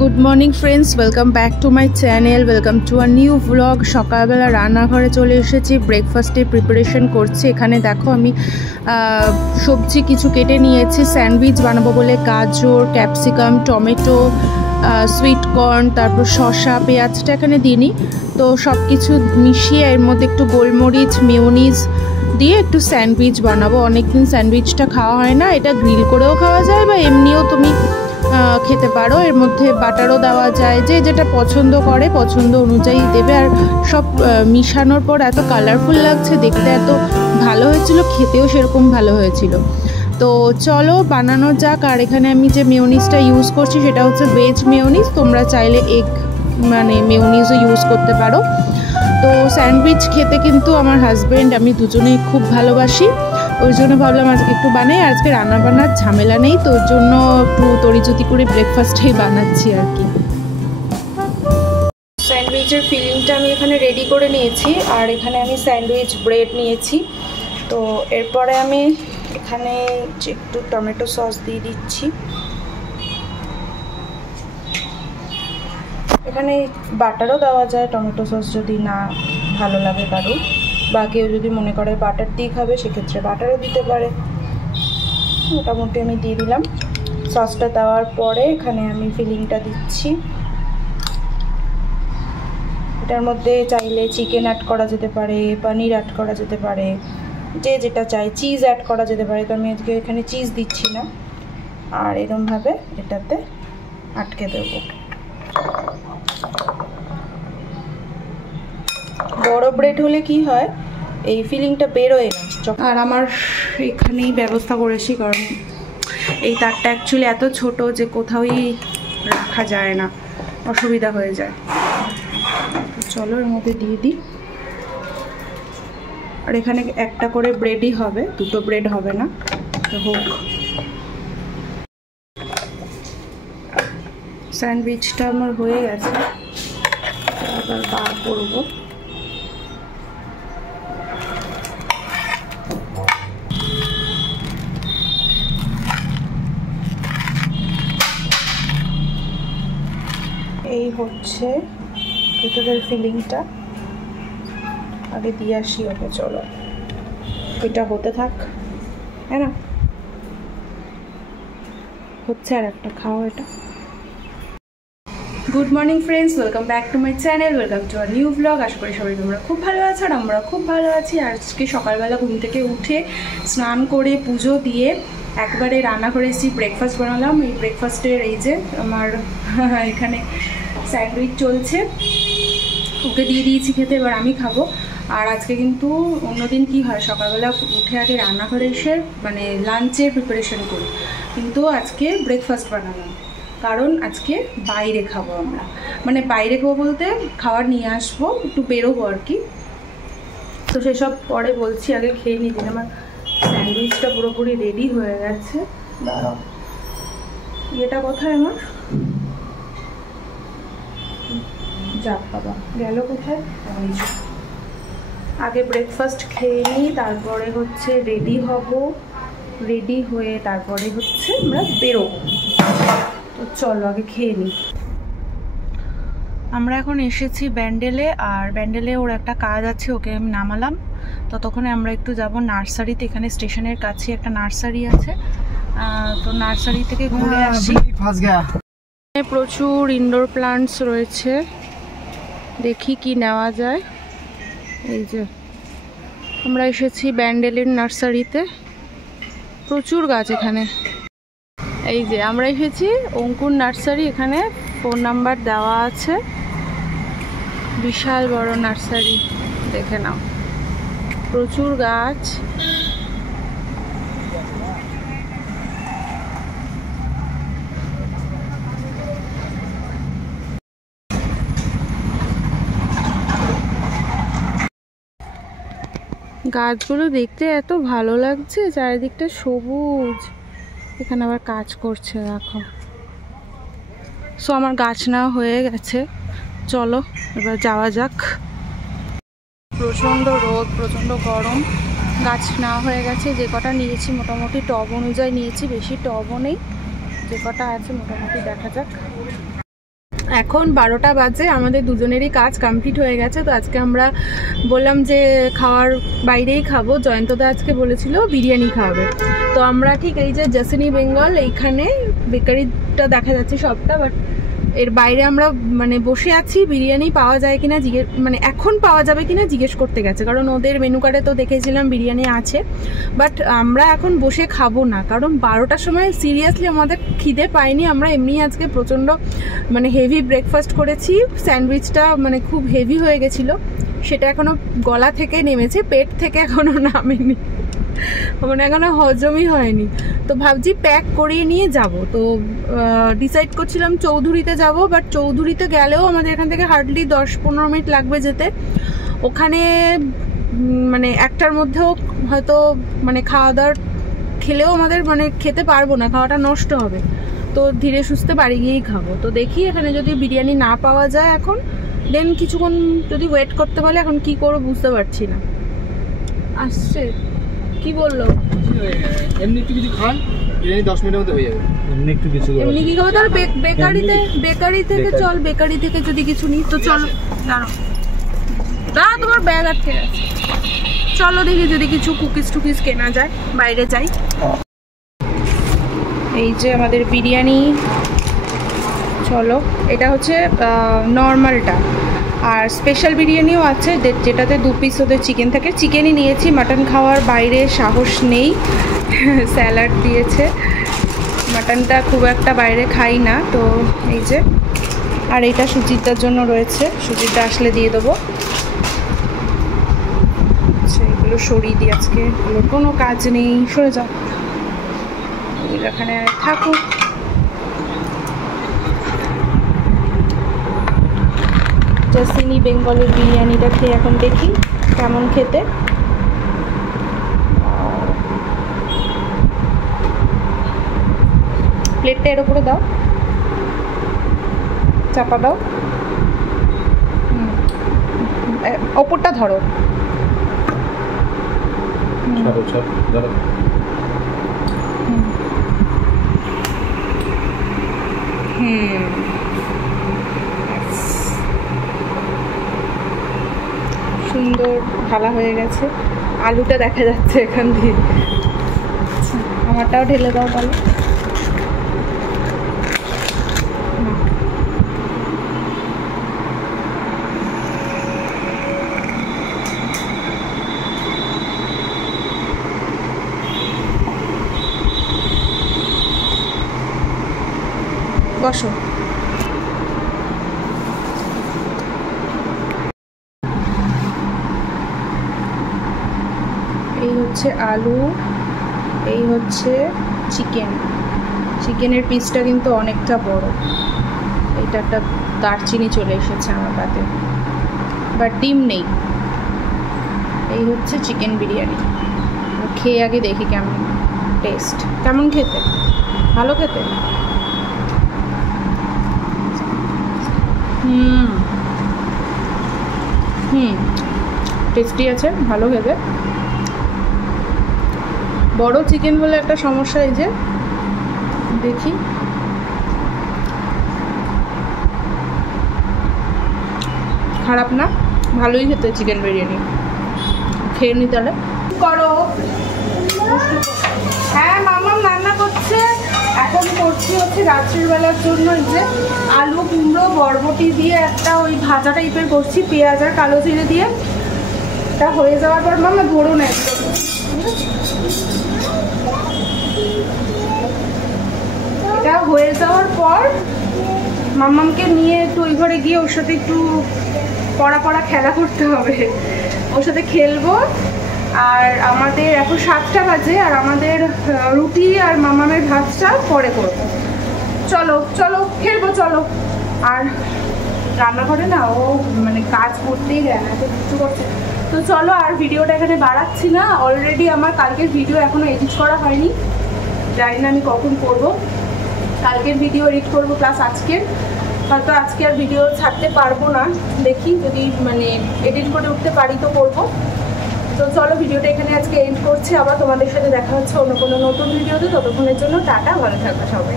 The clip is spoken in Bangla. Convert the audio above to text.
Good morning friends, welcome back to my channel, welcome to a new blog. সকালবেলা রান্নাঘরে চলে এসেছি, ব্রেকফাস্টের প্রিপারেশন করছি। এখানে দেখো আমি সবজি কিছু কেটে নিয়েছি। স্যান্ডউইচ বানাবো বলে গাজর, ক্যাপসিকাম, টমেটো, সুইট কর্ন, তারপর শসা, পেঁয়াজটা এখানে দিইনি। তো সব কিছু মিশিয়ে এর মধ্যে একটু গোলমরিচ, মেয়োনিজ দিয়ে একটু স্যান্ডউইচ বানাবো। অনেকদিন স্যান্ডউইচটা খাওয়া হয় না। এটা গ্রিল করেও খাওয়া যায় বা এমনিও তুমি খেতে পারো। এর মধ্যে বাটারও দেওয়া যায়, যে যেটা পছন্দ করে পছন্দ অনুযায়ী দেবে। আর সব মিশানোর পর এত কালারফুল লাগছে দেখতে, এত ভালো হয়েছিল, খেতেও সেরকম ভালো হয়েছিল। তো চলো বানানো যাক। আর এখানে আমি যে মেয়োনিজটা ইউজ করছি সেটা হচ্ছে ভেজ মেয়োনিজ, তোমরা চাইলে এগ মেয়োনিজও ইউজ করতে পারো। তো স্যান্ডউইচ খেতে কিন্তু আমার হাজব্যান্ড আমি দুজনেই খুব ভালোবাসি, ওই জন্য ভাবলাম আজকে একটু বানাই। আজকে রান্না বান্নার ঝামেলা নেই, তো ওর জন্য একটু তড়িজুতি করে ব্রেকফাস্টেই বানাচ্ছি আর কি। স্যান্ডউইচের ফিলিংটা আমি এখানে রেডি করে নিয়েছি, আর এখানে আমি স্যান্ডউইচ ব্রেড নিয়েছি। তো এরপরে আমি এখানে একটু টমেটো সস দিয়ে দিচ্ছি। এখানে বাটারও দেওয়া যায়, টমেটো সস যদি না ভালো লাগে কারো, বা কেউ যদি মনে করে বাটার দিয়ে খাবে সেক্ষেত্রে বাটারও দিতে পারে। মোটামুটি আমি দিয়ে দিলাম। সসটা দেওয়ার পরে এখানে আমি ফিলিংটা দিচ্ছি। এটার মধ্যে চাইলে চিকেন অ্যাড করা যেতে পারে, পনির অ্যাড করা যেতে পারে, যে যেটা চাই, চিজ অ্যাড করা যেতে পারে। তো আমি আজকে এখানে চিজ দিচ্ছি না, আর এরকমভাবে এটাতে আটকে দেবো। বড় ব্রেড হলে কি হয়, এই ফিলিংটা বেরোয় না। আর আমার এখানেই ব্যবস্থা করেছি, কারণ এই তারটা অ্যাকচুয়ালি এত ছোট যে কোথাওই রাখা যায় না, অসুবিধা হয়ে যায়। তো চলো এর মধ্যে দিয়ে দিই। আর এখানে একটা করে ব্রেডই হবে, দুটো ব্রেড হবে না। তো হোক। স্যান্ডউইচটা আমার হয়ে গেছে, আবার বার করবো। এই হচ্ছে ভেতরের ফিলিংটা, আগে দিয়ে আসি ওকে। চলো এটা হতে থাক, তাই না? হচ্ছে আর একটা খাও এটা। Good morning friends, welcome back to my channel, welcome to our new blog. আশা করি সবাই তোমরা খুব ভালো আছো, আর আমরা খুব ভালো আছি। আজকে সকালবেলা ঘুম থেকে উঠে স্নান করে পুজো দিয়ে একবারে রান্না করে এসেছি, ব্রেকফাস্ট বানালাম। এই ব্রেকফাস্টের এই যে আমার এখানে স্যান্ডউইচ চলছে, ওকে দিয়ে দিয়েছি খেতে, এবার আমি খাবো। আর আজকে কিন্তু অন্যদিন কি হয়, সকালবেলা উঠে আগে রান্নাঘরে এসে মানে লাঞ্চের প্রিপারেশন করি, কিন্তু আজকে ব্রেকফাস্ট বানালাম, কারণ আজকে বাইরে খাবো আমরা। মানে বাইরে খাবো বলতে খাবার নিয়ে আসবো, একটু বেরোবো আর কি। তো সেসব পরে বলছি, আগে খেয়ে নিই। দিন আমার স্যান্ডউইচটা পুরোপুরি রেডি হয়ে গেছে। দাঁড়াও, এটা কোথায় আমার? যা বাবা গেল কোথায়? আগে ব্রেকফাস্ট খেয়ে নিই, তারপরে হচ্ছে রেডি হব, রেডি হয়ে তারপরে হচ্ছে আমরা বেরোবো। তো চলো আগে খেয়ে নিই। আমরা এখন এসেছি ব্যান্ডেলে, আর ব্যান্ডেলে ওর একটা কাজ আছে, ওকে আমি নামালাম। ততক্ষণে আমরা একটু যাব নার্সারিতে। এখানে স্টেশনের কাছে একটা নার্সারি আছে, তো নার্সারি থেকে ঘুরে আসি। প্রচুর ইনডোর প্লান্টস রয়েছে, দেখি কি নেওয়া যায়। এই যে আমরা এসেছি ব্যান্ডেলের নার্সারিতে, প্রচুর গাছ এখানে। এই যে আমরা এসেছি অঙ্কুর নার্সারি, এখানে ফোন নাম্বার দেওয়া আছে। বিশাল বড় নার্সারি, দেখে নাও, প্রচুর গাছ। গাছগুলো দেখতে এত ভালো লাগছে, চারিদিকটা সবুজ। এখানে আবার কাজ করছে দেখো। সো আমার গাছ নেওয়া হয়ে গেছে, চলো এবার যাওয়া যাক। প্রচণ্ড রোদ, প্রচণ্ড গরম, গাছ নেওয়া হয়ে গেছে। যে কটা নিয়েছি মোটামুটি টব অনুযায়ী নিয়েছি, বেশি টবও নেই, যে কটা আছে মোটামুটি দেখা যাক। এখন 12টা বাজে, আমাদের দুজনেরই কাজ কমপ্লিট হয়ে গেছে। তো আজকে আমরা বললাম যে খাওয়ার বাইরেই খাবো। জয়ন্তদা আজকে বলেছিল বিরিয়ানি খাওয়াবে। তো আমরা ঠিক এই যে জাসিনি বেঙ্গল এইখানে বেকারিটা দেখা যাচ্ছে সবটা, বাট এর বাইরে আমরা মানে বসে আছি। বিরিয়ানি পাওয়া যায় কিনা মানে এখন পাওয়া যাবে কিনা জিজ্ঞেস করতে গেছে, কারণ ওদের মেনু কার্ডে তো দেখেছিলাম বিরিয়ানি আছে। বাট আমরা এখন বসে খাবো না, কারণ 12টার সময় সিরিয়াসলি আমাদের খিদে পায়নি। আমরা এমনি আজকে প্রচণ্ড মানে হেভি ব্রেকফাস্ট করেছি। স্যান্ডউইচটা মানে খুব হেভি হয়ে গেছিলো, সেটা এখনো গলা থেকে নেমেছে, পেট থেকে এখনো নামেনি, মানে এখনো হজমই হয়নি। তো ভাবছি প্যাক করিয়ে নিয়ে যাব। তো ডিসাইড করছিলাম চৌধুরীতে যাব, বাট চৌধুরীতে গেলেও আমাদের এখান থেকে হার্ডলি 10-15 মিনিট লাগবে যেতে। ওখানে মানে একটার মধ্যেও হয়তো মানে খাওয়া দাওয়ার খেলেও আমাদের মানে খেতে পারবো না, খাওয়াটা নষ্ট হবে। তো ধীরে সুস্থে বাড়ি গিয়েই খাবো। তো দেখি এখানে যদি বিরিয়ানি না পাওয়া যায় এখন, দেন কিছুক্ষণ যদি ওয়েট করতে বলে, এখন কি করবো বুঝতে পারছি না। আসছে কি বললো, এমনি একটু কিছু খান, বিরিয়ানি 10 মিনিটের মধ্যে হয়ে যাবে। এমনি একটু কিছু এমনি কি খাবো তাহলে? বেকারি থেকে চল, বেকারি থেকে যদি কিছু নিই তো চলো। দাঁড়াও, তোমার ব্যাগ আটকে গেছে। চলো দেখি যদি কিছু কুকিজ টুকিজ কেনা যায়, বাইরে যাই। এই যে আমাদের বিরিয়ানি, চলো। এটা হচ্ছে নর্মালটা, আর স্পেশাল বিরিয়ানিও আছে যেটাতে 2 পিস ওদের চিকেন থাকে। চিকেনই নিয়েছি, মাটন খাওয়ার বাইরে সাহস নেই। স্যালাড দিয়েছে, মাটনটা খুব একটা বাইরে খাই না। তো এই যে, আর এটা সুচিতার জন্য রয়েছে, সুচিতা আসলে দিয়ে দেবো। আচ্ছা, এগুলো সরিয়ে দিই, আজকে এগুলোর কোনো কাজ নেই, সরে যাও, এগুলো এখানে থাকুক। জাসিনি বেঙ্গলের বিরিয়ানিটা খেয়ে এখন দেখি কেমন খেতে। প্লেটটা এর উপরে দাও, চাপা দাও, ওপরটা ধরো। সুন্দর ঢালা হয়ে গেছে, আলুটা দেখা যাচ্ছে এখান দিয়ে। আমারটাও ঢেলে দাও তাহলে। বসো। এই হচ্ছে আলু, এই হচ্ছে চিকেন। চিকেনের পিসটা কিন্তু অনেকটা বড়। এটা একটা দারচিনি চলে এসেছে আমার পাতে, বাট ডিম নেই। এই হচ্ছে চিকেন বিরিয়ানি। খেয়ে আগে দেখি কেমন টেস্ট, কেমন খেতে, ভালো খেতে। টেস্টি আছে, ভালো খেতে। বড় চিকেন হলে একটা সমস্যা, এই যে দেখি, খারাপ না, ভালোই খেতে চিকেন বিরিয়ানি। খেয়ে নি তাহলে। করো। হ্যাঁ, মামাম রান্না করছে। এখন করছি হচ্ছে রাত্রির বেলার জন্য যে আলু কুমড়ো বরবটি দিয়ে একটা ওই ভাজা টাইপের করছি, পেঁয়াজ আর কালো জিরে দিয়ে। এটা হয়ে যাওয়ার পর মামা ধরো না, এটা হয়ে যাওয়ার পর মাম্মামকে নিয়ে একটু ওই ঘরে গিয়ে ওর সাথে একটু পড়া খেলা করতে হবে, ওর সাথে খেলবো। আর আমাদের এখন 7টা বাজে, আর আমাদের রুটি আর মামামের ভাতটা পরে করবো। চলো চলো খেলবো, চলো। আর রান্নাঘরে না ও মানে কাজ করতেই দেয় না, তো কিছু করছে। তো চলো, আর ভিডিওটা এখানে বাড়াচ্ছি না। অলরেডি আমার কালকের ভিডিও এখনো এডিট করা হয়নি, জানি না আমি কখন করবো। কালকের ভিডিও এডিট করবো, প্লাস আজকের। হয়তো আজকে আর ভিডিও ছাড়তে পারবো না, দেখি যদি মানে এডিট করে উঠতে পারি তো করবো। তো চলো, ভিডিওটা এখানে আজকে এন্ড করছি। আবার তোমাদের সাথে দেখা হচ্ছে অন্য কোনো নতুন ভিডিওতে। ততক্ষণের জন্য টাটা, ভালো থাকবে সবাই।